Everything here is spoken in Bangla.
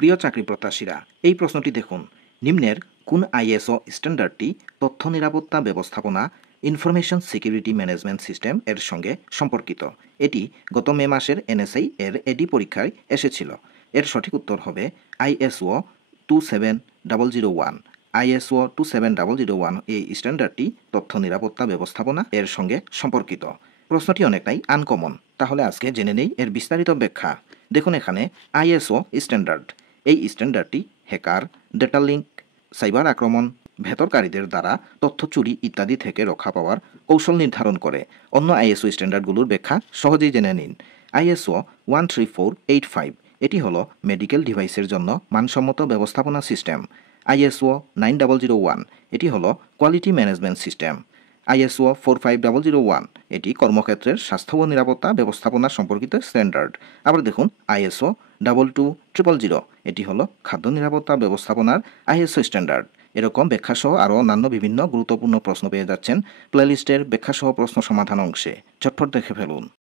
প্রিয় চাকরি প্রত্যাশীরা, এই প্রশ্নটি দেখুন। নিম্নের কোন আইএসও স্ট্যান্ডার্ডটি তথ্য নিরাপত্তা ব্যবস্থাপনা ইনফরমেশন সিকিউরিটি ম্যানেজমেন্ট সিস্টেম এর সঙ্গে সম্পর্কিত? এটি গত মে মাসের এনএসআই এর এডি পরীক্ষায় এসেছিল। এর সঠিক উত্তর হবে আইএসও 27001। আইএসও 27001 এই স্ট্যান্ডার্ডটি তথ্য নিরাপত্তা ব্যবস্থাপনা এর সঙ্গে সম্পর্কিত। প্রশ্নটি অনেকটাই আনকমন, তাহলে আজকে জেনে নেই এর বিস্তারিত ব্যাখ্যা। দেখুন এখানে আইএসও স্ট্যান্ডার্ড। এই স্ট্যান্ডার্ডটি হ্যাকার, ডেটা লিঙ্ক, সাইবার আক্রমণ, ভেতরকারীদের দ্বারা তথ্য চুরি ইত্যাদি থেকে রক্ষা পাওয়ার কৌশল নির্ধারণ করে। অন্য আইএসও স্ট্যান্ডার্ডগুলোর ব্যাখ্যা সহজেই জেনে নিন। আইএসও 13485 এটি হলো মেডিকেল ডিভাইসের জন্য মানসম্মত ব্যবস্থাপনা সিস্টেম। আইএসও 9001 এটি হলো কোয়ালিটি ম্যানেজমেন্ট সিস্টেম। আইএসও 45001 এটি কর্মক্ষেত্রের স্বাস্থ্য ও নিরাপত্তা ব্যবস্থাপনা সম্পর্কিত স্ট্যান্ডার্ড। আবার দেখুন আইএসও 22000 এটি হলো খাদ্য নিরাপত্তা ব্যবস্থাপনার আইএসও স্ট্যান্ডার্ড। এরকম ব্যাখ্যাসহ আরও অন্যান্য বিভিন্ন গুরুত্বপূর্ণ প্রশ্ন পেয়ে যাচ্ছেন প্লেলিস্টের ব্যাখ্যাসহ প্রশ্ন সমাধান অংশে। ঝটপট দেখে ফেলুন।